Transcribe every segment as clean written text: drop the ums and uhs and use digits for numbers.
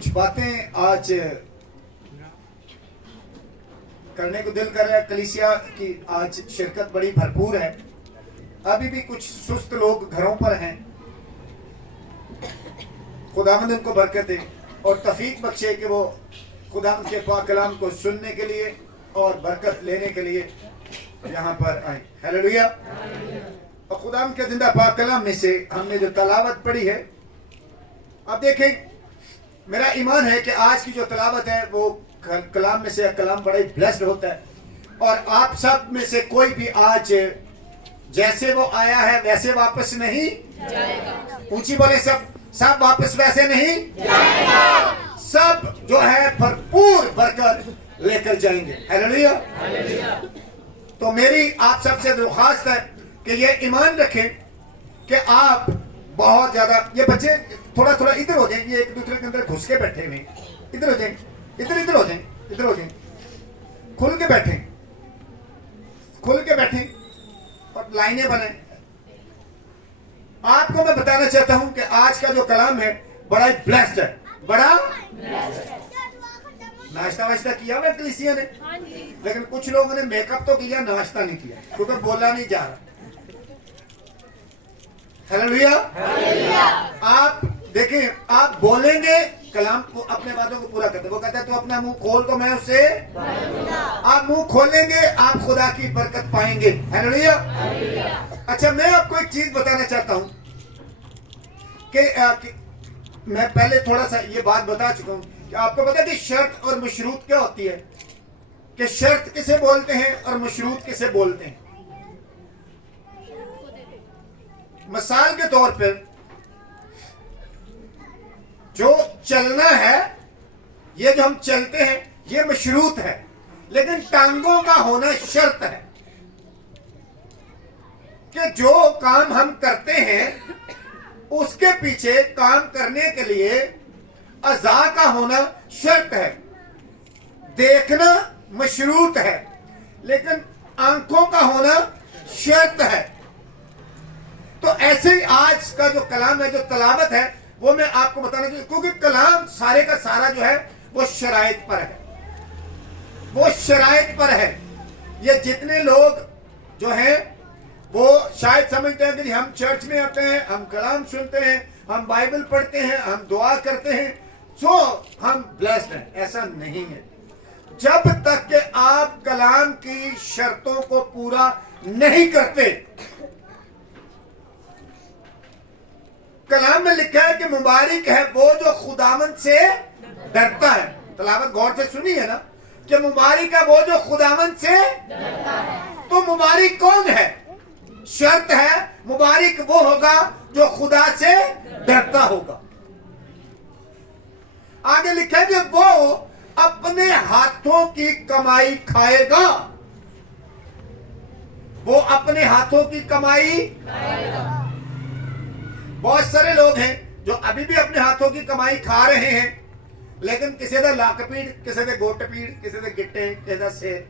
کچھ باتیں آج کرنے کو دل کر رہا ہے. کلیسیا کی آج شرکت بڑی بھرپور ہے. ابھی بھی کچھ سست لوگ گھروں پر ہیں. خداوند ان کو برکت دے اور توفیق بخشے کہ وہ خداوند کے پاک کلام کو سننے کے لیے اور برکت لینے کے لیے یہاں پر آئیں. ہیلیلویا. اور خداوند کے زندہ پاک کلام میں سے ہم نے جو تلاوت پڑھی ہے، اب دیکھیں میرا ایمان ہے کہ آج کی جو تلاوت ہے وہ کلام میں سے کلام بڑا ہی بلیسڈ ہوتا ہے. اور آپ سب میں سے کوئی بھی آج جیسے وہ آیا ہے ویسے واپس نہیں جائے گا. اونچی بولے سب واپس ویسے نہیں جائے گا. سب جو ہے بھرپور برکت لے کر جائیں گے. ہیلیلویا. تو میری آپ سب سے درخواست ہے کہ یہ ایمان رکھیں کہ آپ بہت زیادہ، یہ بچے تھوڑا تھوڑا ادھر ہو جائیں، یہ ایک دوسرے کے اندر گھس کے بیٹھے ہوئے، ادھر ہو جائیں، ادھر ہو جائیں، ادھر ہو جائیں، کھل کے بیٹھیں، کھل کے بیٹھیں اور لائنیں بنائیں. آپ کو میں بتانا چاہتا ہوں کہ آج کا جو کلام ہے بڑا ہی بلیسڈ ہے. بڑا ناشتہ واشتہ کیا ہوا کلیسیا نے، لیکن کچھ لوگوں نے میک اپ تو کیا، ناشتہ نہیں کیا کیونکہ بولا نہیں جا رہا. ہیلیلویا. آپ دیکھیں، آپ بولیں گے کلام کو، اپنے باتوں کو پورا کرتے. وہ کہتا ہے تو اپنا منہ کھول تو میں اس سے، آپ منہ کھولیں گے آپ خدا کی برکت پائیں گے. ہیلیلویا. اچھا، میں آپ کو ایک چیز بتانا چاہتا ہوں کہ میں پہلے تھوڑا سا یہ بات بتا چکا ہوں کہ آپ کو پتا کہ شرط اور مشروط کیا ہوتی ہے، کہ شرط کسے بولتے ہیں اور مشروط کسے بولتے ہیں. مثال کے طور پر جو چلنا ہے، یہ جو ہم چلتے ہیں یہ مشروط ہے، لیکن ٹانگوں کا ہونا شرط ہے. کہ جو کام ہم کرتے ہیں اس کے پیچھے کام کرنے کے لیے اعضاء کا ہونا شرط ہے. دیکھنا مشروط ہے لیکن آنکھوں کا ہونا شرط ہے. تو ایسے ہی آج کا جو کلام ہے، جو تلاوت ہے، وہ میں آپ کو بتانا چاہوں، کیونکہ کلام سارے کا سارا جو ہے وہ شرائط پر ہے. وہ شرائط پر ہے. یہ جتنے لوگ جو ہیں وہ شاید سمجھتے ہیں کہ ہم چرچ میں آتے ہیں، ہم کلام سنتے ہیں، ہم بائبل پڑھتے ہیں، ہم دعا کرتے ہیں، سو ہم بلیسڈ ہیں. ایسا نہیں ہے. جب تک کہ آپ کلام کی شرطوں کو پورا نہیں کرتے. کلام میں لکھا ہے کہ مبارک ہے وہ جو خداوند سے ڈرتا ہے. تلاوت غور سے سنی ہے نا، کہ مبارک ہے وہ جو خداوند سے ڈرتا ہے. تو مبارک کون ہے؟ شرط ہے مبارک وہ ہوگا جو خدا سے ڈرتا ہوگا. آگے لکھا ہے کہ وہ اپنے ہاتھوں کی کمائی کھائے گا. وہ اپنے ہاتھوں کی کمائی کھائے گا. بہت سارے لوگ ہیں جو ابھی بھی اپنے ہاتھوں کی کمائی کھا رہے ہیں، لیکن کسی دا لاک پیڑ، کسی دے گوٹ پیڑ، کسی دے گٹے، کسی دا سیر.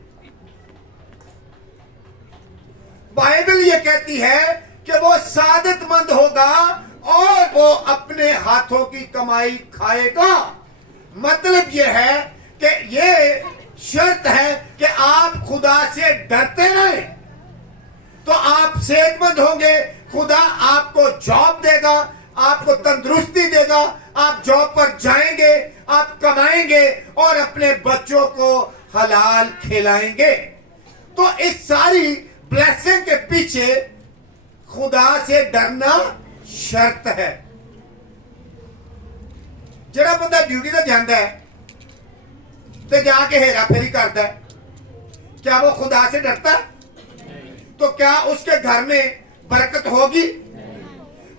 بائبل یہ کہتی ہے کہ وہ سعادت مند ہوگا اور وہ اپنے ہاتھوں کی کمائی کھائے گا. مطلب یہ ہے کہ یہ شرط ہے کہ آپ خدا سے ڈرتے رہیں تو آپ صحت مند ہوں گے. خدا آپ کو جاب دے گا، آپ کو تندرستی دے گا، آپ جاب پر جائیں گے، آپ کمائیں گے اور اپنے بچوں کو حلال کھلائیں گے. تو اس ساری بلیسنگ کے پیچھے خدا سے ڈرنا شرط ہے. جڑا بندہ ڈیوٹی تے جاندا ہے تے جا کے ہیرا پھیری کرتا ہے، کیا وہ خدا سے ڈرتا ہے؟ تو کیا اس کے گھر میں برکت ہوگی؟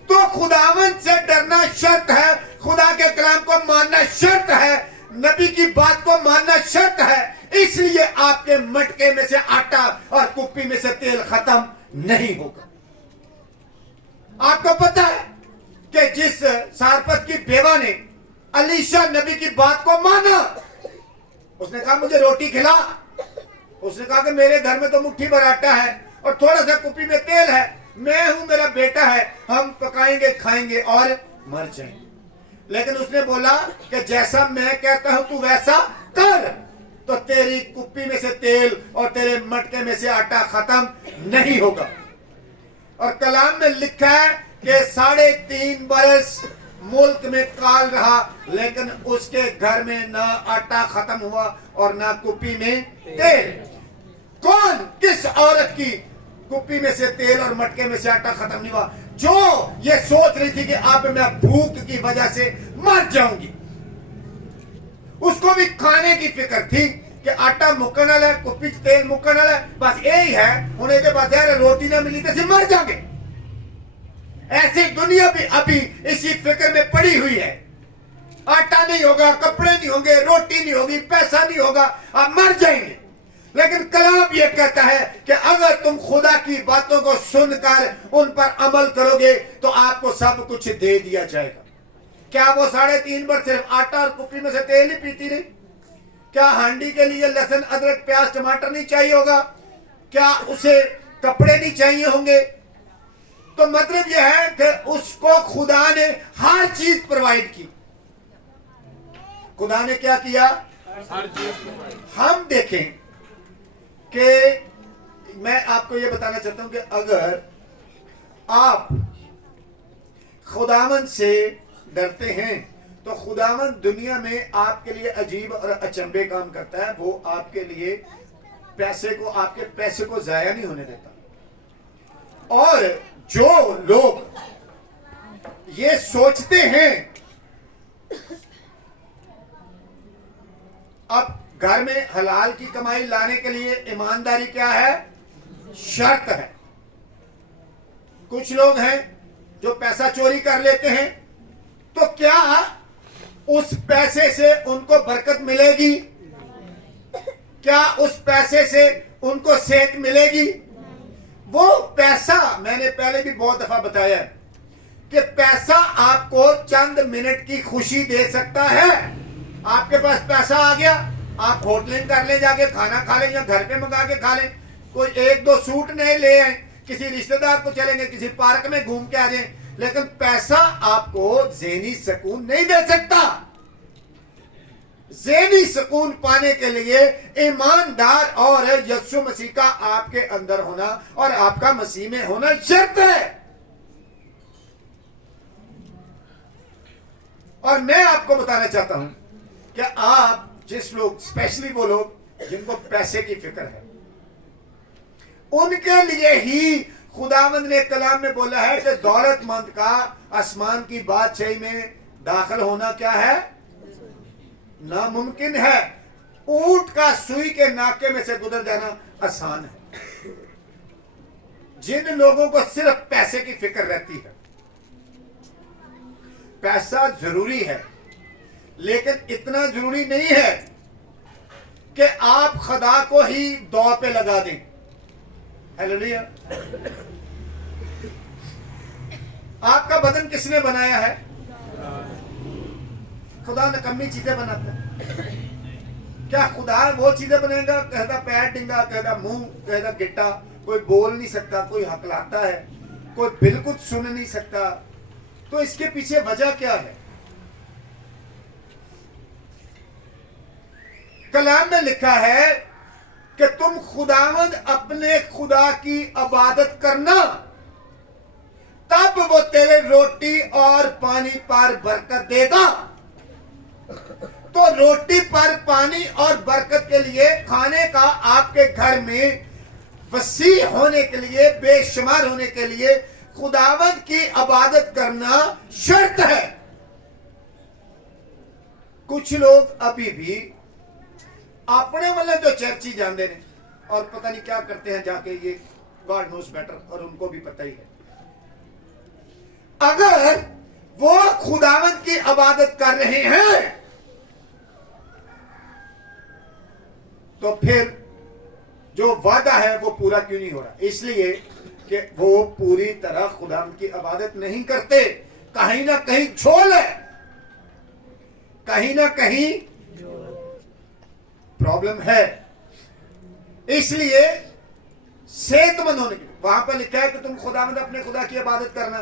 تو خداوند سے ڈرنا شرط ہے. خدا کے کلام کو ماننا شرط ہے. نبی کی بات کو ماننا شرط ہے. اس لیے آپ کے مٹکے میں سے آٹا اور کپی میں سے تیل ختم نہیں ہوگا. آپ کو پتا ہے کہ جس سارپت کی بیوہ نے علیشا نبی کی بات کو مانا، اس نے کہا مجھے روٹی کھلا. اس نے کہا کہ میرے گھر میں تو مٹھی بھر آٹا ہے اور تھوڑا سا کپی میں تیل ہے، میں ہوں، میرا بیٹا ہے، ہم پکائیں گے، کھائیں گے اور مر جائیں گے. لیکن اس نے بولا کہ جیسا میں کہتا ہوں تو ویسا کر، تو تیری کپی میں سے تیل اور تیرے مٹکے میں سے آٹا ختم نہیں ہوگا۔ اور کلام میں لکھا ہے کہ 3.5 برس ملک میں کال رہا، لیکن اس کے گھر میں نہ آٹا ختم ہوا اور نہ کپی میں تیل۔ کون، کس عورت کی کپی میں سے تیل اور مٹکے میں سے آٹا ختم نہیں ہوا؟ جو یہ سوچ رہی تھی کہ اب میں بھوک کی وجہ سے مر جاؤں گی۔ اس کو بھی کھانے کی فکر تھی کہ آٹا مکن والا ہے، کپی تیل مکن والا ہے، بس یہی ہے، انہیں کے بعد روٹی نہ ملی تو مر جائیں گے۔ ایسی دنیا بھی ابھی اسی فکر میں پڑی ہوئی ہے، آٹا نہیں ہوگا، کپڑے نہیں ہوں گے، روٹی نہیں ہوگی، پیسہ نہیں ہوگا، آپ مر جائیں گے۔ لیکن کلام یہ کہتا ہے کہ اگر تم خدا کی باتوں کو سن کر ان پر عمل کرو گے تو آپ کو سب کچھ دے دیا جائے گا۔ کیا وہ 3.5 برس صرف آٹا اور کپی میں سے تیل ہی پیتی رہی؟ کیا ہانڈی کے لیے لہسن، ادرک، پیاز، ٹماٹر نہیں چاہیے ہوگا؟ کیا اسے کپڑے نہیں چاہیے ہوں گے؟ تو مطلب یہ ہے کہ اس کو خدا نے ہر چیز پرووائڈ کی۔ خدا نے کیا کیا؟ ہم دیکھیں کہ میں آپ کو یہ بتانا چاہتا ہوں کہ اگر آپ خداوند سے ڈرتے ہیں تو خداوند دنیا میں آپ کے لیے عجیب اور اچنبے کام کرتا ہے۔ وہ آپ کے لیے آپ کے پیسے کو ضائع نہیں ہونے دیتا۔ اور جو لوگ یہ سوچتے ہیں، اب گھر میں حلال کی کمائی لانے کے لیے ایمانداری کیا ہے؟ شرط ہے۔ کچھ لوگ ہیں جو پیسہ چوری کر لیتے ہیں، تو کیا اس پیسے سے ان کو برکت ملے گی؟ کیا اس پیسے سے ان کو صحت ملے گی؟ وہ پیسہ، میں نے پہلے بھی بہت دفعہ بتایا ہے کہ پیسہ آپ کو چند منٹ کی خوشی دے سکتا ہے۔ آپ کے پاس پیسہ آ گیا، آپ ہوٹلنگ کر لیں، جا کے کھانا کھا لیں یا گھر پہ منگا کے کھا لیں، کوئی 1-2 سوٹ نئے لے آئیں، کسی رشتہ دار کو چلیں گے، کسی پارک میں گھوم کے آ جائیں، لیکن پیسہ آپ کو ذہنی سکون نہیں دے سکتا۔ ذہنی سکون پانے کے لیے ایماندار اور یسوع مسیح کا آپ کے اندر ہونا اور آپ کا مسیح میں ہونا شرط ہے۔ اور میں آپ کو بتانا چاہتا ہوں کہ آپ جس لوگ، اسپیشلی وہ لوگ جن کو پیسے کی فکر ہے، ان کے لیے ہی خداوند نے کلام میں بولا ہے کہ دولت مند کا آسمان کی بادشاہی میں داخل ہونا کیا ہے؟ ناممکن ہے۔ اونٹ کا سوئی کے ناکے میں سے گزر جانا آسان ہے۔ جن لوگوں کو صرف پیسے کی فکر رہتی ہے، پیسہ ضروری ہے لیکن اتنا ضروری نہیں ہے کہ آپ خدا کو ہی دوڑ پہ لگا دیں۔ ہیلیلویا۔ آپ کا بدن کس نے بنایا ہے؟ خدا نکمی چیزیں بناتا ہے۔ کیا خدا وہ چیزیں بنائے گا؟ کہتا پیر ڈنگا، کہتا منہ، کہتا گٹا، کوئی بول نہیں سکتا، کوئی ہکلاتا ہے، کوئی بالکل سن نہیں سکتا، تو اس کے پیچھے وجہ کیا ہے؟ کلام میں لکھا ہے کہ تم خداوند اپنے خدا کی عبادت کرنا، تب وہ تیرے روٹی اور پانی پر برکت دے گا۔ تو روٹی پر پانی اور برکت کے لیے، کھانے کا آپ کے گھر میں وسیع ہونے کے لیے، بے شمار ہونے کے لیے خداوند کی عبادت کرنا شرط ہے۔ کچھ لوگ ابھی بھی اپنے والے جو چرچی جاندے ہیں اور پتہ نہیں کیا کرتے ہیں جا کے، یہ گاڈ نوز بیٹر، اور ان کو بھی پتہ ہی ہے۔ اگر وہ خداوند کی عبادت کر رہے ہیں تو پھر جو وعدہ ہے وہ پورا کیوں نہیں ہو رہا؟ اس لیے کہ وہ پوری طرح خداوند کی عبادت نہیں کرتے۔ کہیں نہ کہیں جھول ہے، کہیں نہ کہیں پرابلم ہے۔ اس لیے صحت مند ہونے کے لیے وہاں پر لکھا ہے کہ تم خداوند اپنے خدا کی عبادت کرنا،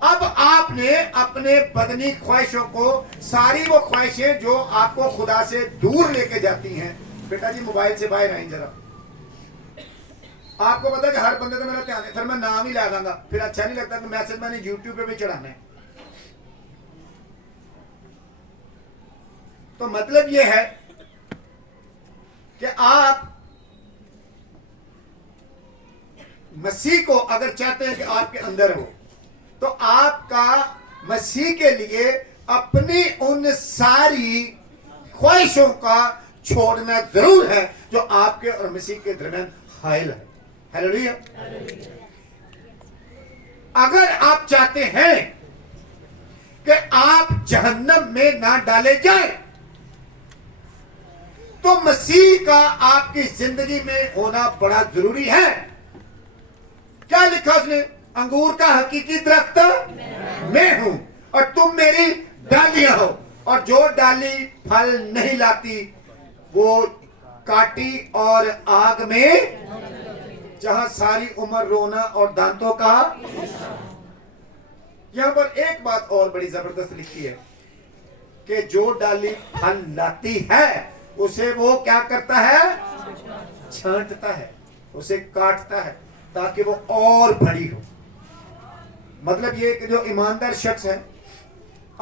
اب آپ نے اپنے بدنی خواہشوں کو، ساری وہ خواہشیں جو آپ کو خدا سے دور لے کے جاتی ہیں، بیٹا جی موبائل سے باہر آئیں ذرا. آپ کو پتا کہ ہر بندے تو میرا دھیان ہے، پھر میں نام ہی لا دوں گا، پھر اچھا نہیں لگتا کہ میسج میں نے یوٹیوب پہ بھی چڑھانا ہے. تو مطلب یہ ہے کہ آپ مسیح کو اگر چاہتے ہیں کہ آپ کے اندر ہو، تو آپ کا مسیح کے لیے اپنی ان ساری خواہشوں کا چھوڑنا ضرور ہے جو آپ کے اور مسیح کے درمیان حائل ہے. ہیلیلویا. اگر آپ چاہتے ہیں کہ آپ جہنم میں نہ ڈالے جائیں تو مسیح کا آپ کی زندگی میں ہونا بڑا ضروری ہے. کیا لکھا اس نے؟ انگور کا حقیقی درخت میں ہوں اور تم میری ڈالیاں ہو، اور جو ڈالی پھل نہیں لاتی وہ کاٹی اور آگ میں، جہاں ساری عمر رونا اور دانتوں کا. یہاں پر ایک بات اور بڑی زبردست لکھی ہے کہ جو ڈالی پھل لاتی ہے اسے وہ کیا کرتا ہے؟ چھانٹتا ہے، اسے کاٹتا ہے تاکہ وہ اور بڑی ہو. مطلب یہ کہ جو ایماندار شخص ہے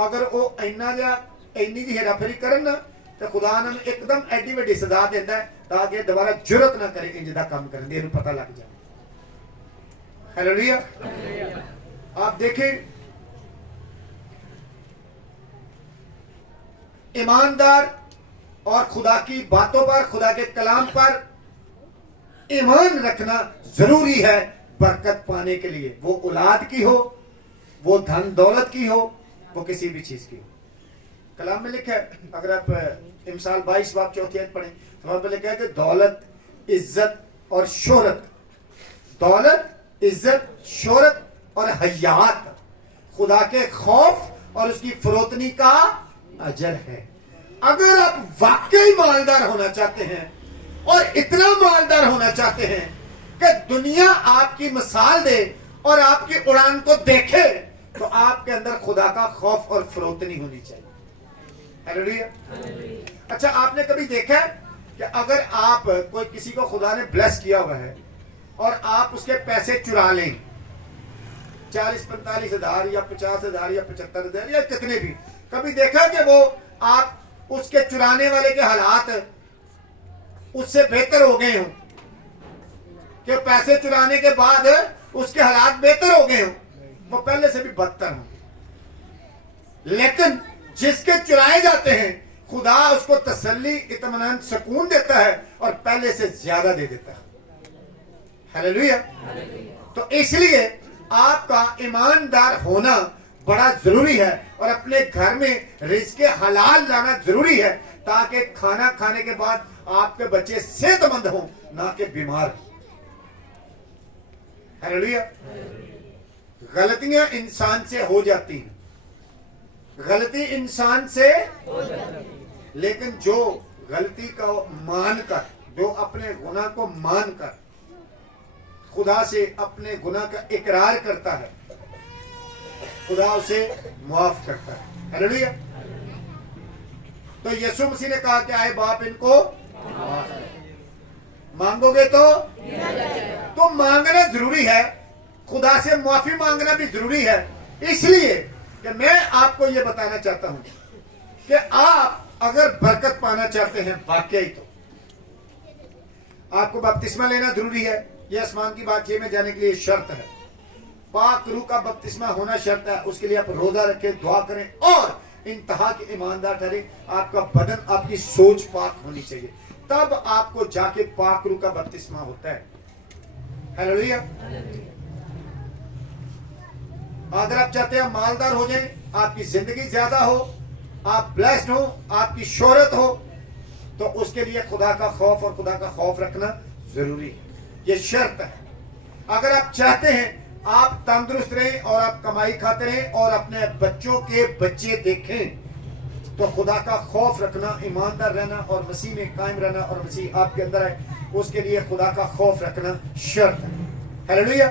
اگر وہ اینی جی ہیرا پھیری کرن نا تو خدا نے ایک دم ایڈی وڈی سزا دیتا ہے تاکہ دوبارہ جرت نہ کرے انج دا کام کرن دی، پتہ لگ جائے. ہیلیلویا. آپ دیکھیں ایماندار اور خدا کی باتوں پر، خدا کے کلام پر ایمان رکھنا ضروری ہے برکت پانے کے لیے، وہ اولاد کی ہو، وہ دھن دولت کی ہو، وہ کسی بھی چیز کی ہو. کلام میں لکھا ہے، اگر آپ امثال 22 باب 4 آیت پڑھیں تو وہاں پہ لکھا ہے کہ دولت، عزت اور شہرت، دولت، عزت، شہرت اور حیات خدا کے خوف اور اس کی فروتنی کا اجر ہے. اگر آپ واقعی مالدار ہونا چاہتے ہیں اور اتنا مالدار ہونا چاہتے ہیں کہ دنیا آپ کی مثال دے اور آپ کی اڑان کو دیکھے، تو آپ کے اندر خدا کا خوف اور فروتنی ہونی چاہیے. ہیلیلویا. اچھا آپ نے کبھی دیکھا ہے کہ اگر آپ کوئی کسی کو خدا نے بلیس کیا ہوا ہے اور آپ اس کے پیسے چرا لیں، 40-45 ہزار یا 50 ہزار یا 75 ہزار یا کتنے بھی، کبھی دیکھا کہ وہ آپ اس کے چرانے والے کے حالات اس سے بہتر ہو گئے ہوں، کہ پیسے چرانے کے بعد اس کے حالات بہتر ہو گئے ہوں؟ وہ پہلے سے بھی بدتر ہوں. لیکن جس کے چرائے جاتے ہیں خدا اس کو تسلی، اطمینان، سکون دیتا ہے اور پہلے سے زیادہ دے دیتا ہے. ہیلیلویا. تو اس لیے آپ کا ایماندار ہونا بڑا ضروری ہے اور اپنے گھر میں رزق حلال لانا ضروری ہے تاکہ کھانا کھانے کے بعد آپ کے بچے صحت مند ہوں، نہ کہ بیمار. ہیلیلویا. غلطیاں انسان سے ہو جاتی ہیں، غلطی انسان سے ہو جاتی ہے، لیکن جو غلطی کو مان کر، جو اپنے گناہ کو مان کر خدا سے اپنے گناہ کا اقرار کرتا ہے، خدا اسے معاف کرتا ہے. ہیلیلویا. تو یسوع مسیح نے کہا کہ آئے باپ ان کو معاف کر. مانگو گے تو مانگنا ضروری ہے، خدا سے معافی مانگنا بھی ضروری ہے. اس لیے کہ میں آپ کو یہ بتانا چاہتا ہوں کہ آپ اگر برکت پانا چاہتے ہیں واقعی، تو آپ کو بپتسمہ لینا ضروری ہے. یہ آسمان کی بادشاہی میں جانے کے لیے شرط ہے. پاک روح کا بپتسمہ ہونا شرط ہے. اس کے لیے آپ روزہ رکھیں، دعا کریں اور انتہا کے ایماندار ٹھہریں. آپ کا بدن، آپ کی سوچ پاک ہونی چاہیے، تب آپ کو جا کے پاک روح کا بپتسمہ ہوتا ہے. ہیلیلویا. اگر آپ چاہتے ہیں مالدار ہو جائیں، آپ کی زندگی زیادہ ہو، آپ بلیسڈ ہو، آپ کی شہرت ہو، تو اس کے لیے خدا کا خوف اور خدا کا خوف رکھنا ضروری ہے. یہ شرط ہے. اگر آپ چاہتے ہیں آپ تندرست رہیں اور آپ کمائی کھاتے رہیں اور اپنے بچوں کے بچے دیکھیں، تو خدا کا خوف رکھنا، ایماندار رہنا اور مسیح میں قائم رہنا اور مسیح آپ کے اندر ہے، اس کے لیے خدا کا خوف رکھنا شرط ہے. ہیلیلویا.